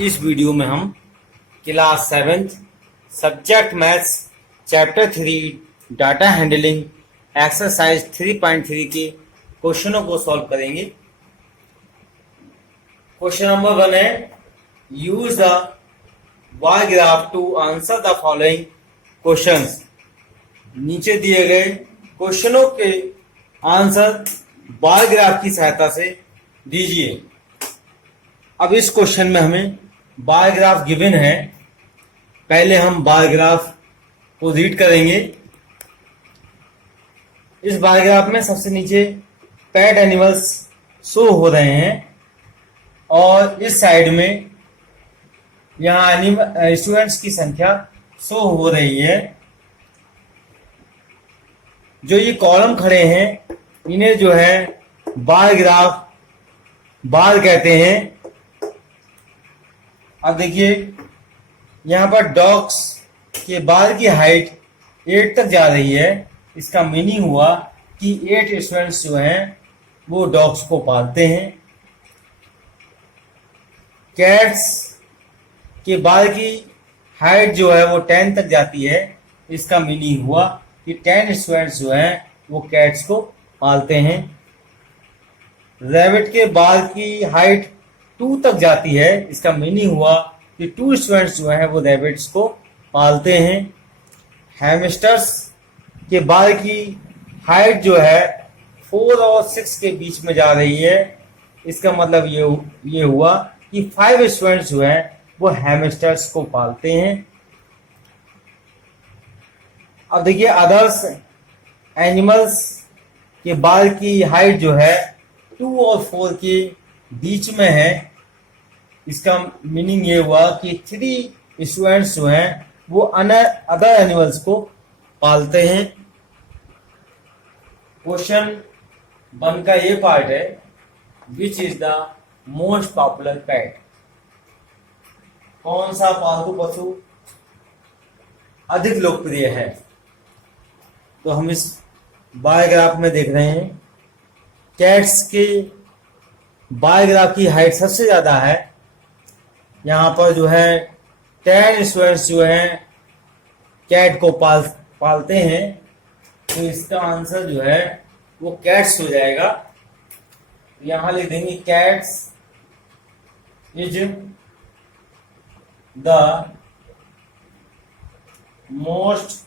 इस वीडियो में हम class 7 subject maths chapter 3 data handling exercise 3.3 के क्वेश्चनों को सॉल्व करेंगे। क्वेश्चन नंबर 1 है use the bar graph to answer the following questions. नीचे दिए गए क्वेश्चनों के आंसर बार ग्राफ की सहायता से दीजिए। अब इस क्वेश्चन में हमें बार ग्राफ गिवन है। पहले हम बार ग्राफ को रीड करेंगे। इस बार ग्राफ में सबसे नीचे पेट एनिमल्स शो हो रहे हैं और इस साइड में यहाँ स्टूडेंट्स की संख्या शो हो रही है। जो ये कॉलम खड़े हैं इन्हें जो है बार ग्राफ बार कहते हैं। अब देखिए यहाँ पर डॉग्स के बार की हाइट 8 तक जा रही है। इसका मीनिंग हुआ कि 8 स्टूडेंट्स जो हैं वो डॉग्स को पालते हैं। कैट्स के बार की हाइट जो है वो 10 तक जाती है। इसका मीनिंग हुआ कि 10 स्टूडेंट्स जो हैं वो कैट्स को पालते हैं। रैबिट के बार की हाइट 2 तक जाती है। इसका मीनिंग हुआ कि 2 स्टूडेंट्स जो हैं वो रैबिट्स को पालते हैं। हैमस्टर्स के बार की हाइट जो है 4 और 6 के बीच में जा रही है। इसका मतलब ये हुआ कि 5 स्टूडेंट्स जो हैं वो हैमस्टर्स को पालते हैं। अब देखिए अदर्स एनिमल्स के बार की हाइट जो है 2 और 4 के बीच में है। इसका मीनिंग ये हुआ कि 3 स्टूडेंट्स जो हैं वो अदर एनिमल्स को पालते हैं। क्वेश्चन 1 का ये पार्ट है which is the most popular pet. कौन सा पालतू पशु अधिक लोकप्रिय है। तो हम इस बार ग्राफ में देख रहे हैं कैट्स के बार ग्राफ की हाइट सबसे ज्यादा है। यहाँ पर जो है 10 स्टूडेंट्स जो हैं कैट को पालते हैं। तो इसका आंसर जो है वो कैट्स हो जाएगा। यहाँ लिख देंगे cats is the most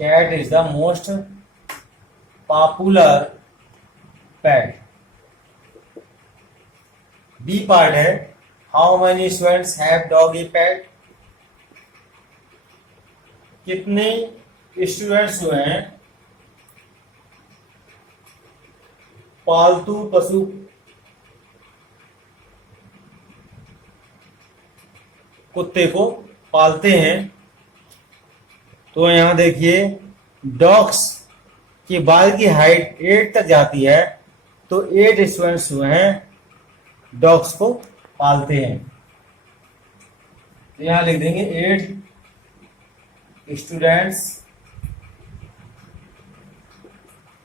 cat is the most popular pet. B part है how many students have dog a pet। कितने स्टूडेंट्स जो हैं पालतू पशु कुत्ते को पालते हैं। तो यहां देखिए डॉग्स की बाल की हाइट 8 तक जाती है। तो 8 स्टूडेंट्स जो हैं डॉग्स को पालते हैं। तो यहां लिख देंगे 8 students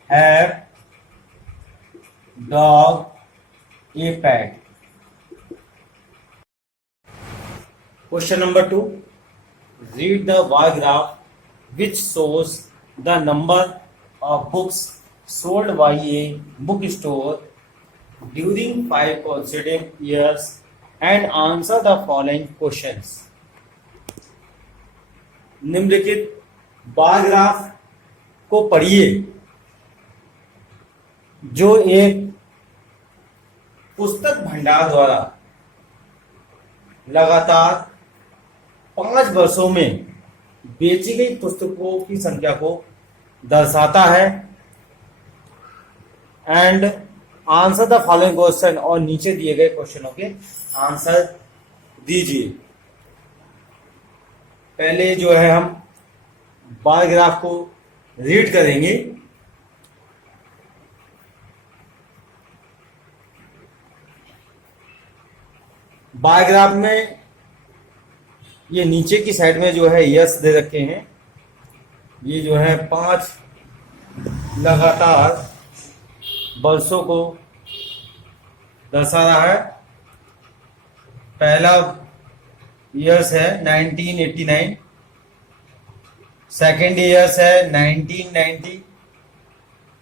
have dog A pet. Question number 2 read the bar graph which shows the number of books sold by a bookstore during 5 consecutive years and answer the following questions। निम्नलिखित बार ग्राफ को पढ़िए जो एक पुस्तक भंडार द्वारा लगातार 5 वर्षों में बेची गई पुस्तकों की संख्या को दर्शाता है। And answer the following question और नीचे दिए गए क्वेश्चनों के आंसर दीजिए। पहले जो है हम बार ग्राफ को रीड करेंगे। बार ग्राफ में ये नीचे की साइड में जो है यस दे रखे हैं। ये जो है 5 लगातार वर्षों को दर्शा रहा है। पहला ईयर्स है 1989, सेकेंड ईयर्स है 1990,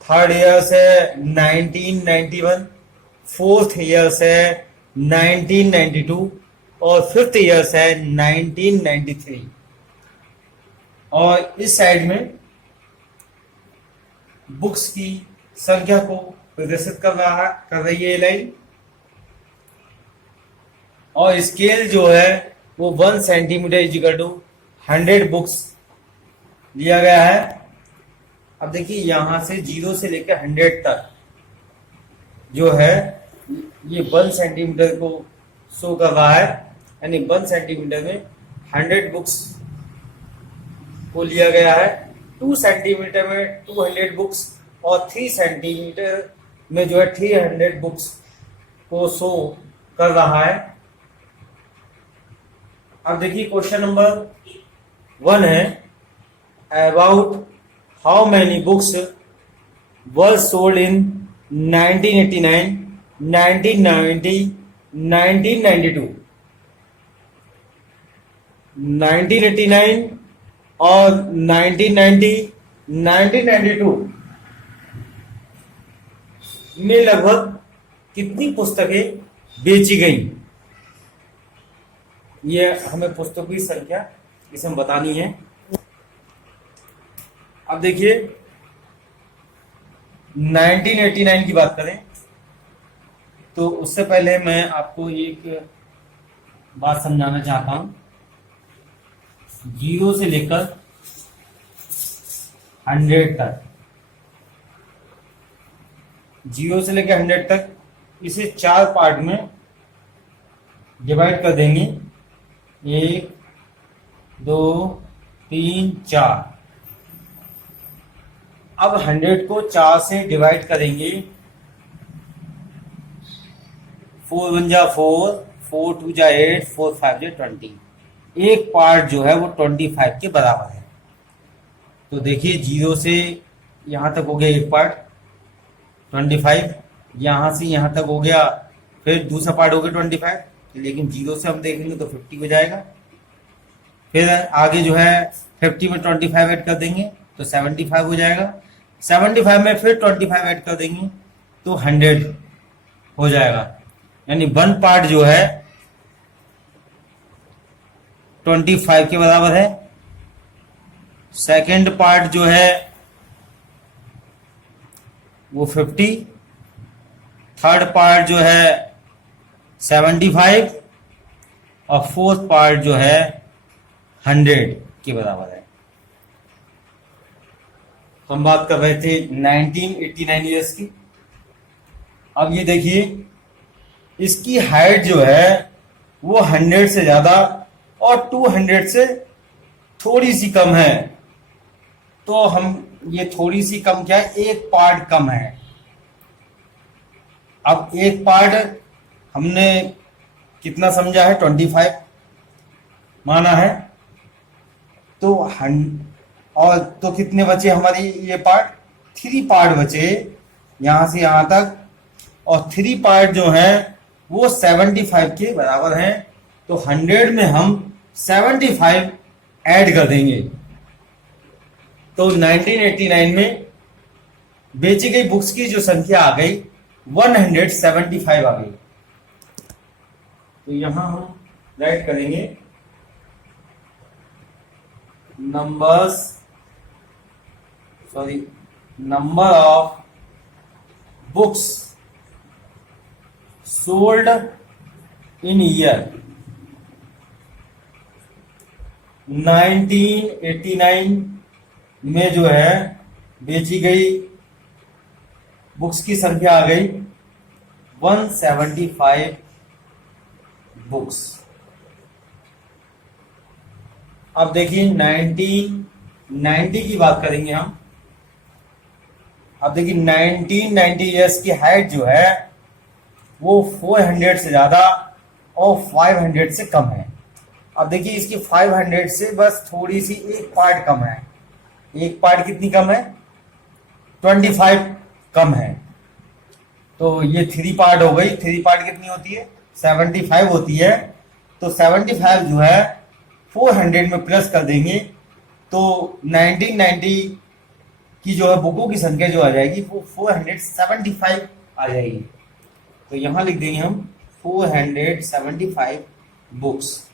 थर्ड ईयर्स है 1991, फोर्थ ईयर्स है 1992 और फिफ्थ ईयर्स है 1993। और इस साइड में बुक्स की संख्या को प्रदर्शित कर रही है ये लाइन। और स्केल जो है वो 1 सेंटीमीटर इजिकल टू 100 बुक्स लिया गया है। अब देखिए यहां से 0 से लेकर 100 तक जो है ये 1 सेंटीमीटर को शो कर रहा है, यानी 1 सेंटीमीटर में 100 बुक्स को लिया गया है। 2 सेंटीमीटर में 200 बुक्स और 3 सेंटीमीटर में जो है 300 बुक्स को शो कर रहा है। अब देखिए क्वेश्चन नंबर 1 है, about how many books were sold in 1989, 1990, 1992। 1989 और 1990, 1992 में लगभग कितनी पुस्तकें बेची गई, ये हमें पुस्तकों की संख्या इसे हम बतानी है। अब देखिए 1989 की बात करें तो उससे पहले मैं आपको एक बात समझाना चाहता हूं। 0 से लेकर 100 तक, 0 से लेकर 100 तक इसे 4 पार्ट में डिवाइड कर देंगे। 1, 2, 3, 4। अब 100 को 4 से डिवाइड करेंगे। 4 1 जा 4, 4 2 जा 8, 4 5 जा 20। एक पार्ट जो है वो 25 के बराबर है। तो देखिए 0 से यहां तक हो गया एक पार्ट 25, यहां से यहां तक हो गया, फिर दूसरा पार्ट हो गया 25, लेकिन 0 से हम देखेंगे तो 50 हो जाएगा। फिर आगे जो है 50 में 25 ऐड कर देंगे तो 75 हो जाएगा। 75 में फिर 25 ऐड कर देंगे तो 100 हो जाएगा। यानी 1 पार्ट जो है 25 के बराबर है। सेकंड पार्ट जो है वो 50, थर्ड पार्ट जो है 75 और फोर्थ पार्ट जो है 100 के बराबर है। हम बात कर रहे थे 1989 ईयर्स की। अब ये देखिए इसकी हाइट जो है वो 100 से ज्यादा और 200 से थोड़ी सी कम है। तो हम ये थोड़ी सी कम क्या है, एक पार्ट कम है। अब एक पार्ट हमने कितना समझा है, 25 माना है। तो और तो कितने बचे हमारी ये पार्ट, 3 पार्ट बचे यहां से यहां तक, और 3 पार्ट जो है वो 75 के बराबर हैं। तो 100 में हम 75 ऐड कर देंगे तो 1989 में बेची गई बुक्स की जो संख्या आ गई 175 आ गई। तो यहां हम राइट करेंगे number of books sold in year 1989 में जो है बेची गई बुक्स की संख्या आ गई 175 बुक्स। अब देखिए 1990 की बात करेंगे हम। अब देखिए 1990 ईयर्स की हाइट जो है वो 400 से ज्यादा और 500 से कम है। अब देखिए इसकी 500 से बस थोड़ी सी एक पार्ट कम है। एक पार्ट कितनी कम है, 25 कम है। तो ये 3 पार्ट हो गई। 3 पार्ट कितनी होती है? 75 होती है। तो 75 जो है 400 में प्लस कर देंगे तो 1990 की जो है बुकों की संख्या जो आ जाएगी वो 475 आ जाएगी। तो यहां लिख देंगे हम 475 बुक्स।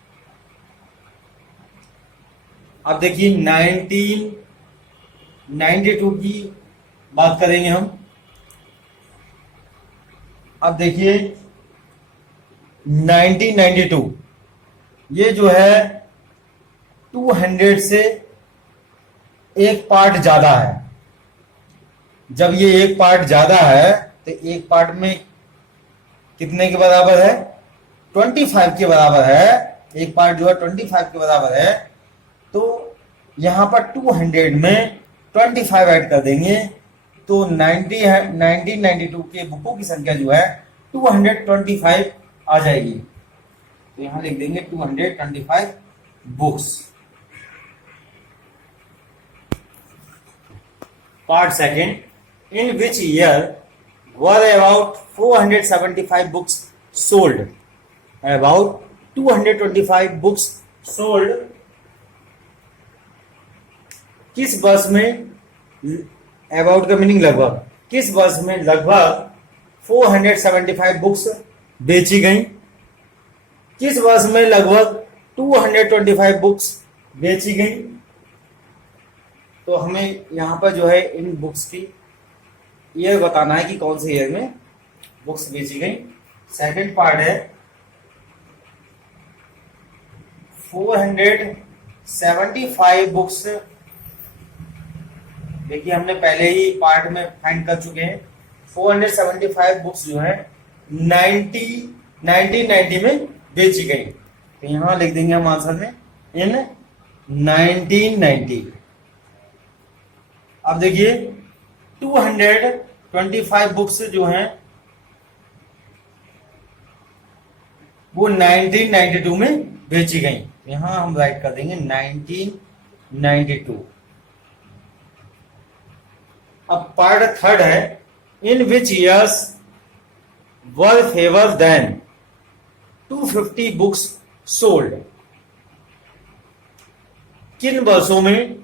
अब देखिए 1992 की बात करेंगे हम। अब देखिए 1992 ये जो है 200 से एक पार्ट ज्यादा है। जब ये एक पार्ट ज्यादा है तो एक पार्ट में कितने के बराबर है? 25 के बराबर है। एक पार्ट जो है 25 के बराबर है। तो यहां पर 200 में 25 ऐड कर देंगे तो 1992 के बुकों की संख्या जो है 225 आ जाएगी। तो यहां लिख देंगे 225 books. Part second, in which year were about 475 books sold? About 225 books sold किस वर्ष में? अबाउट का मीनिंग लगभग। किस वर्ष में लगभग 475 बुक्स बेची गई? किस वर्ष में लगभग 225 बुक्स बेची गई? तो हमें यहां पर जो है इन बुक्स की ईयर बताना है कि कौन से ईयर में बुक्स बेची गई। सेकंड पार्ट है 475 बुक्स। देखिए हमने पहले ही पार्ट में फाइंड कर चुके हैं। 475 बुक्स जो है 1990 में बेची गई। तो यहां लिख देंगे हम आंसर में इन 1990। अब देखिए 225 बुक्स जो हैं वो 1992 में बेची गई। यहां हम राइट कर देंगे 1992। अब पार्ट थर्ड है इन विच ईयर्स वर फेवर देन 250 बुक्स सोल्ड? किन वर्षों में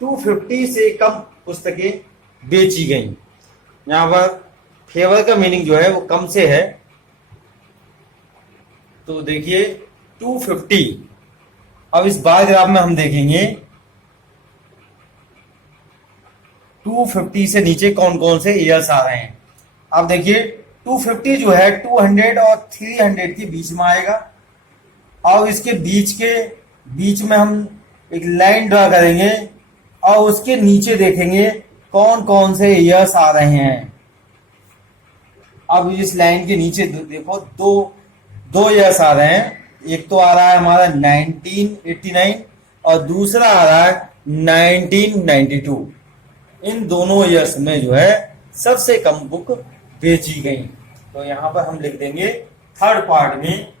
250 से कम पुस्तकें बेची गई? यहां पर फेवर का मीनिंग जो है वो कम से है। तो देखिए 250। अब इस बार ग्राफ में हम देखेंगे 250 से नीचे कौन कौन से ईयर्स आ रहे हैं। अब देखिए 250 जो है 200 और 300 के बीच में आएगा और इसके बीच में हम एक लाइन ड्रा करेंगे और उसके नीचे देखेंगे कौन कौन से ईयर्स आ रहे हैं। अब इस लाइन के नीचे देखो दो ईयर्स आ रहे हैं। एक तो आ रहा है हमारा 1989 और दूसरा आ रहा है 1992। इन दोनों ईयर्स में जो है सबसे कम बुक बेची गई। तो यहां पर हम लिख देंगे थर्ड पार्ट में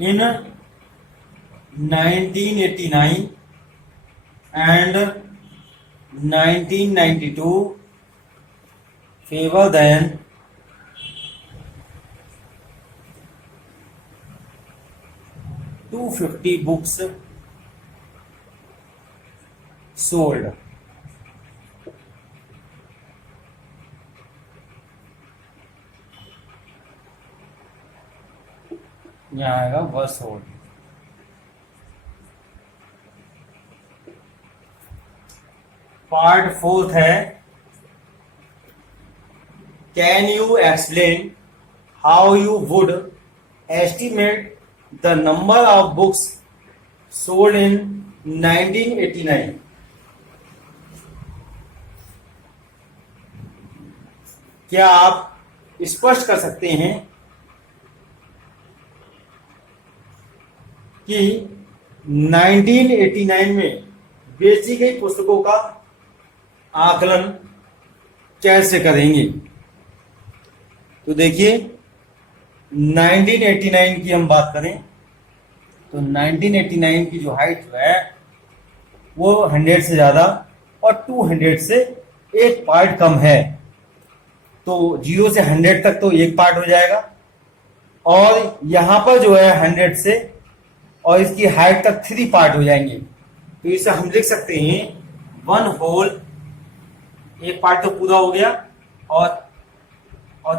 इन 1989 and 1992 favor than 250 books sold। यहाँ आएगा वर सोल्ड। पार्ट फोर्थ है can you explain how you would estimate the number of books sold in 1989? क्या आप स्पष्ट कर सकते हैं कि 1989 में बेची गई पुस्तकों का आकलन कैसे करेंगे? तो देखिए 1989 की हम बात करें तो 1989 की जो हाइट है वो 100 से ज्यादा और 200 से एक पार्ट कम है। तो 0 से 100 तक तो एक पार्ट हो जाएगा, और यहां पर जो है 100 से और इसकी हाइट तक 3 पार्ट हो जाएंगे। तो इसे हम लिख सकते हैं 1 होल, एक पार्ट तो पूरा हो गया, और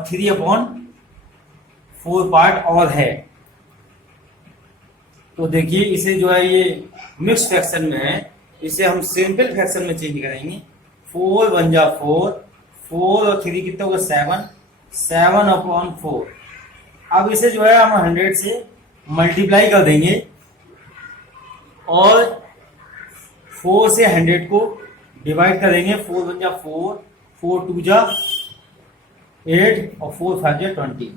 3/4 पार्ट और है। तो देखिए इसे जो है ये मिक्स फ्रैक्शन में है, इसे हम सिंपल फ्रैक्शन में चेंज करेंगे। 4 1 जा 4, 4 और 3 कितना होगा 7, 7/4। अब इसे जो है हम 100 से मल्टीप्लाई कर देंगे, और 4 से 100 को डिवाइड करेंगे। 4 1 जा 4, 4 2 जा 8, और 4 5 जा 20।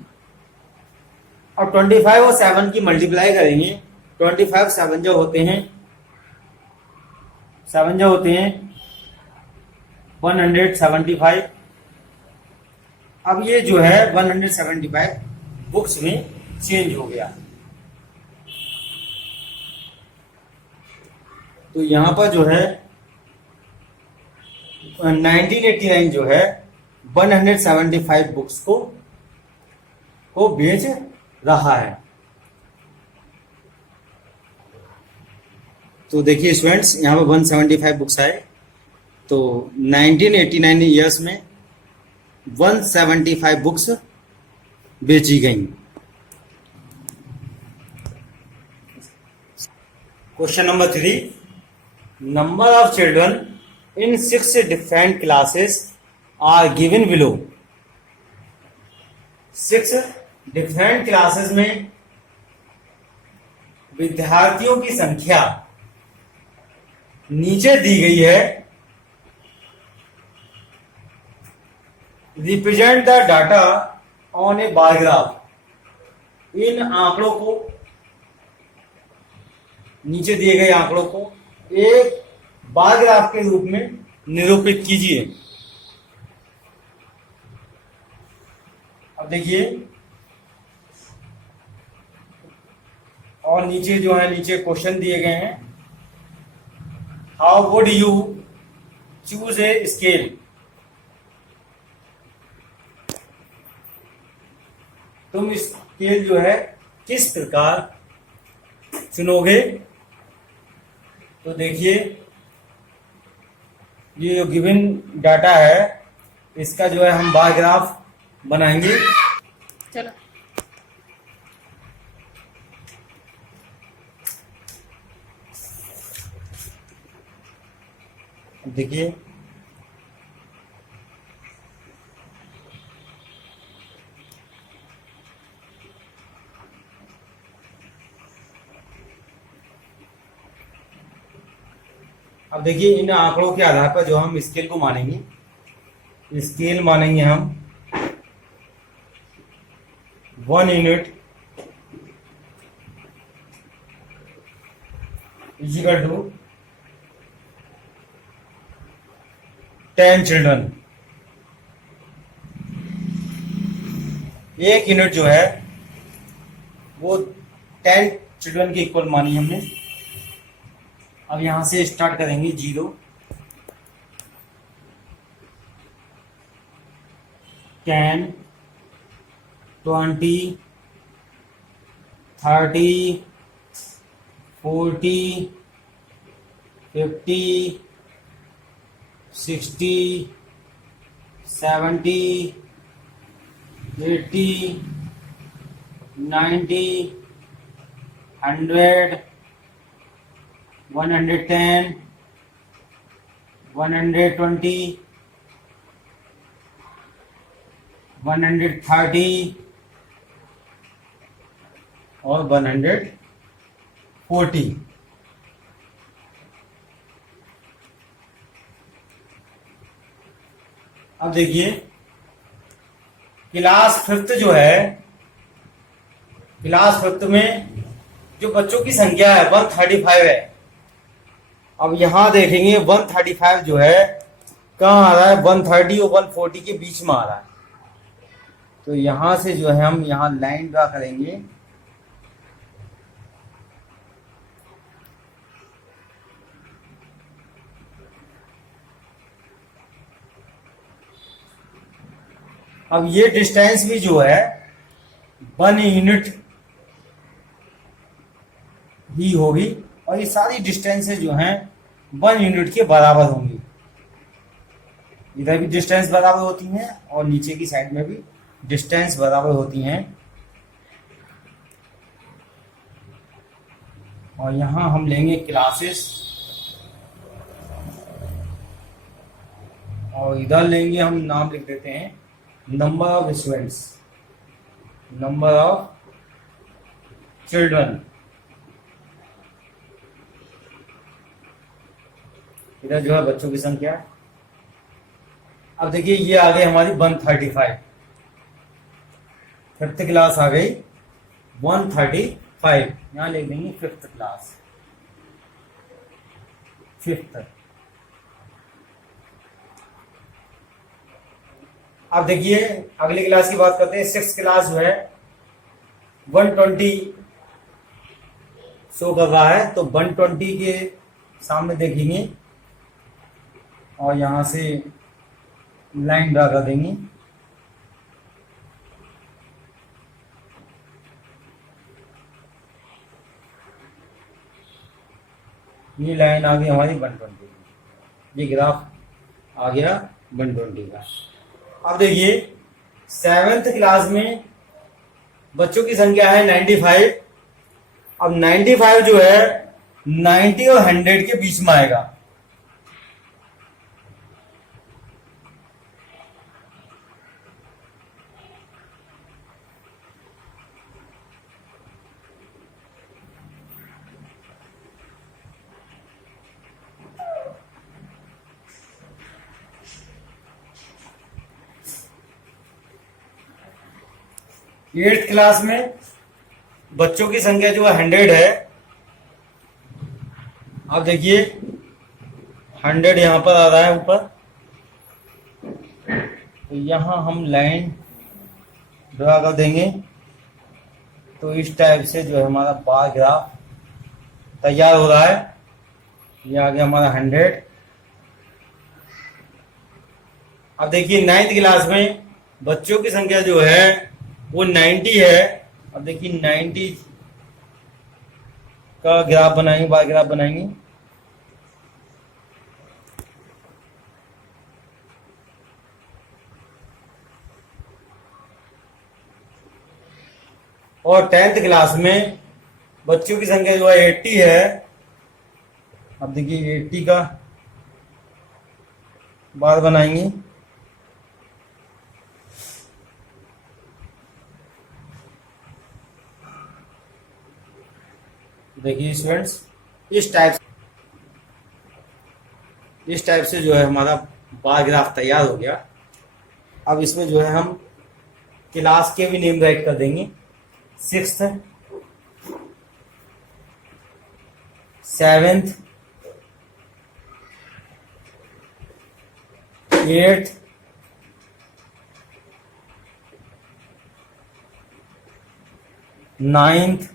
और 25 और 7 की मल्टीप्लाई करेंगे। 25 7 जो होते हैं 175। अब ये जो है 175 बुक्स में चेंज हो गया। तो यहां पर जो है 1989 जो है 175 बुक्स को बेच रहा है। तो देखिए स्टूडेंट्स, यहाँ पर 175 बुक्स आए, तो 1989 ईयर्स में 175 बुक्स बेची गई। Question number 3, number of children in 6 different classes are given below. 6 different classes में विद्यार्थियों की संख्या नीचे दी गई है। Represent the data on a bar graph. इन आंकड़ों को, नीचे दिए गए आंकड़ों को एक बार ग्राफ के रूप में निरूपित कीजिए। अब देखिए, और नीचे जो है नीचे क्वेश्चन दिए गए हैं। How would you choose a scale. तुम स्केल जो है किस प्रकार चुनोगे। तो देखिए, ये जो गिवन डाटा है इसका जो है हम बार ग्राफ बनाएंगे। चलो देखिए, अब देखिए इन आंकड़ों के आधार पर जो हम स्केल को मानेंगे, स्केल मानेंगे हम 1 unit equal to 10 children. 1 unit जो है वो 10 चिल्ड्रन के इक्वल मानी हमने। अब यहां से स्टार्ट करेंगे 0, 10, 20, 30, 40, 50, 60, 70, 80, 90, 100, 110, 120, 130 और 140। अब देखिए, क्लास 5th जो है, क्लास 5th में जो बच्चों की संख्या है 135 है। अब यहां देखेंगे 135 जो है कहाँ आ रहा है, 130 और 140 के बीच में आ रहा है। तो यहां से जो है हम यहां लाइन ड्रा करेंगे। अब ये डिस्टेंस भी जो है 1 यूनिट ही होगी और ये सारी डिस्टेंसेज जो हैं 1 यूनिट के बराबर होंगी। इधर भी डिस्टेंस बराबर होती हैं और नीचे की साइड में भी डिस्टेंस बराबर होती हैं। और यहां हम लेंगे क्लासेस और इधर लेंगे हम, नाम लिख देते हैं number of students, number of children. इधर जो है बच्चों की संख्या। अब देखिए ये आ गई हमारी 135, फिफ्थ क्लास आ गई 135। यहां लिख देंगे फिफ्थ क्लास, फिफ्थ। अब देखिए अगली क्लास की बात करते हैं। सिक्स क्लास जो है 120 शो कर रहा है, तो 120 के सामने देखेंगे और यहां से लाइन ड्रा कर देंगे। ये लाइन आ गई हमारी 120, ये ग्राफ आ गया 120 का। अब देखिए सेवेंथ क्लास में बच्चों की संख्या है 95। अब 95 जो है 90 और 100 के बीच में आएगा। एट्थ क्लास में बच्चों की संख्या जो है 100 है। अब देखिए 100 यहां पर आ रहा है ऊपर, तो यहां हम लाइन ड्रा कर देंगे। तो इस टाइप से जो है हमारा बार ग्राफ तैयार हो रहा है। ये आ गया हमारा 100। अब देखिए नाइन्थ क्लास में बच्चों की संख्या जो है वो 90 है। अब देखिए 90 का ग्राफ बनाएंगे, बार ग्राफ बनाएंगे। और 10th क्लास में बच्चों की संख्या जो है 80 है। अब देखिए 80 का बार बनाएंगे। देखिए स्टूडेंट्स इस टाइप से जो है हमारा बार ग्राफ तैयार हो गया। अब इसमें जो है हम क्लास के भी नेम राइट कर देंगे। Sixth, seventh, eighth, ninth,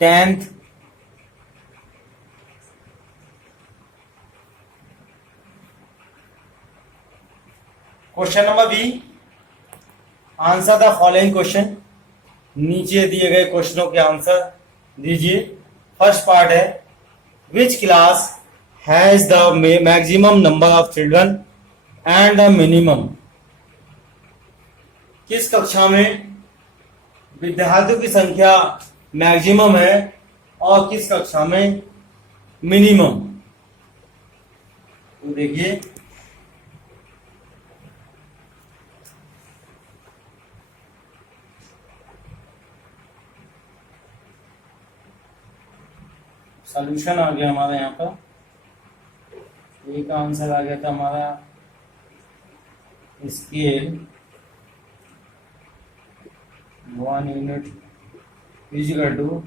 10th, question number B, answer the following question. नीचे दिए गए क्वेश्चनों के आंसर दीजिए। फर्स्ट पार्ट है which class has the maximum number of children and the minimum. किस कक्षा में विद्यार्थियों की संख्या मैक्सिमम है और किस कक्षा में मिनिमम। तो देखिए सॉल्यूशन आ गया हमारा यहाँ पर। एक आंसर आ गया था हमारा scale 1 unit is equal to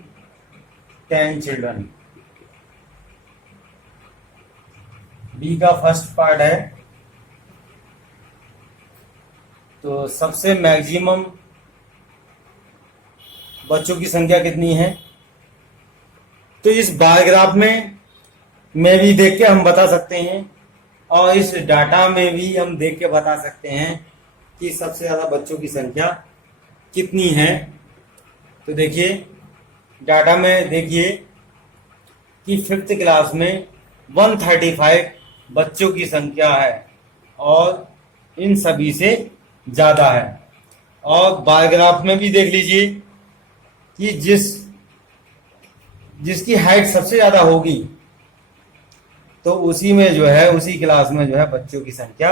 10 children. B का फर्स्ट पार्ट है, तो सबसे मैक्सिमम बच्चों की संख्या कितनी है। तो इस बार ग्राफ में भी देख के हम बता सकते हैं और इस डाटा में भी हम देख के बता सकते हैं कि सबसे ज़्यादा बच्चों की संख्या कितनी है। तो देखिए डाटा में देखिए कि 5th क्लास में 135 बच्चों की संख्या है और इन सभी से ज़्यादा है। और बार ग्राफ में भी देख लीजिए कि जिसकी हाइट सबसे ज़्यादा होगी तो उसी में जो है उसी क्लास में जो है बच्चों की संख्या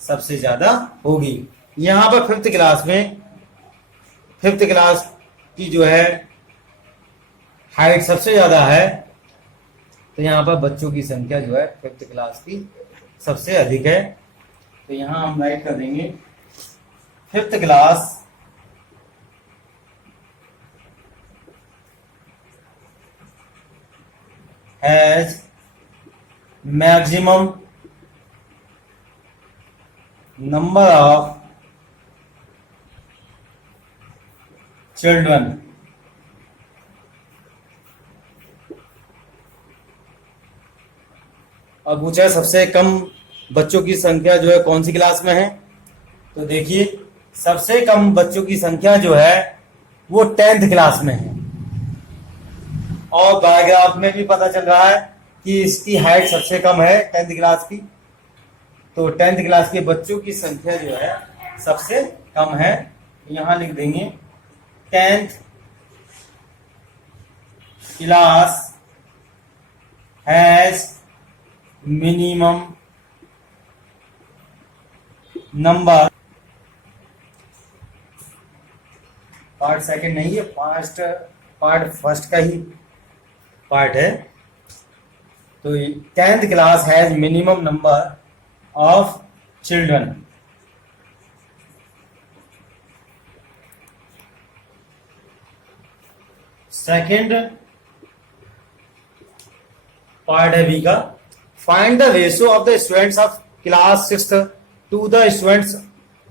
सबसे ज़्यादा होगी। यहाँ पर 5th क्लास में 5th क्लास की जो है हाइट सबसे ज़्यादा है, तो यहाँ पर बच्चों की संख्या जो है 5th क्लास की सबसे अधिक है। तो यहाँ हम राइट कर देंगे 5th class has maximum number of children. अब पूछा है सबसे कम बच्चों की संख्या जो है कौन सी क्लास में है। तो देखिए सबसे कम बच्चों की संख्या जो है वो 10th क्लास में है। और बायोग्राफ में भी पता चल रहा है कि इसकी हाइट सबसे कम है 10th क्लास की। तो 10th क्लास के बच्चों की संख्या जो है सबसे कम है। यहां लिख देंगे 10th class has minimum number, part second नहीं है, पार्ट फर्स्ट का ही पार्ट है। तो 10th class has minimum number of children. Second part है बी का, find the ratio of the students of class 6th to the students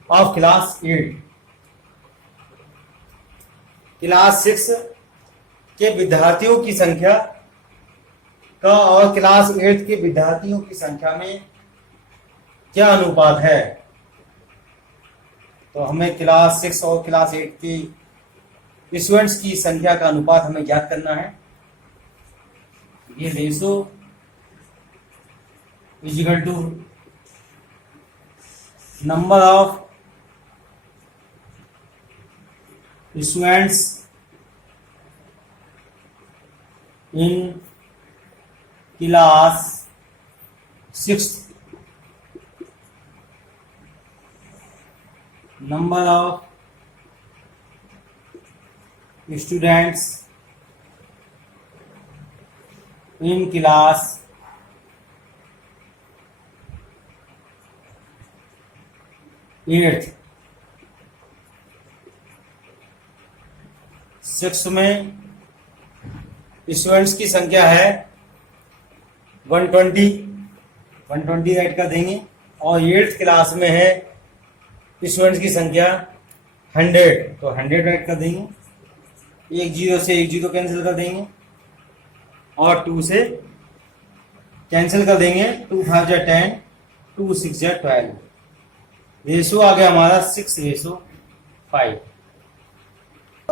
of class 8। Class 6 के विद्यार्थियों की संख्या का और क्लास 8 के विद्यार्थियों की संख्या में क्या अनुपात है। तो हमें क्लास 6 और क्लास 8 की स्टूडेंट्स की संख्या का अनुपात हमें ज्ञात करना है। ये ratio is equal to number of students in class 6 number of students in class 8। 6 में स्टूडेंट्स की संख्या है 120 राइट कर देंगे। और 8th क्लास में है स्टूडेंट्स की संख्या 100, तो 100 राइट कर देंगे। एक जीरो से एक जीरो कैंसिल कर देंगे और 2 से कैंसिल कर देंगे। 2 5 जा 10, 2 6 जा 12। रेशो आ गया हमारा 6:5।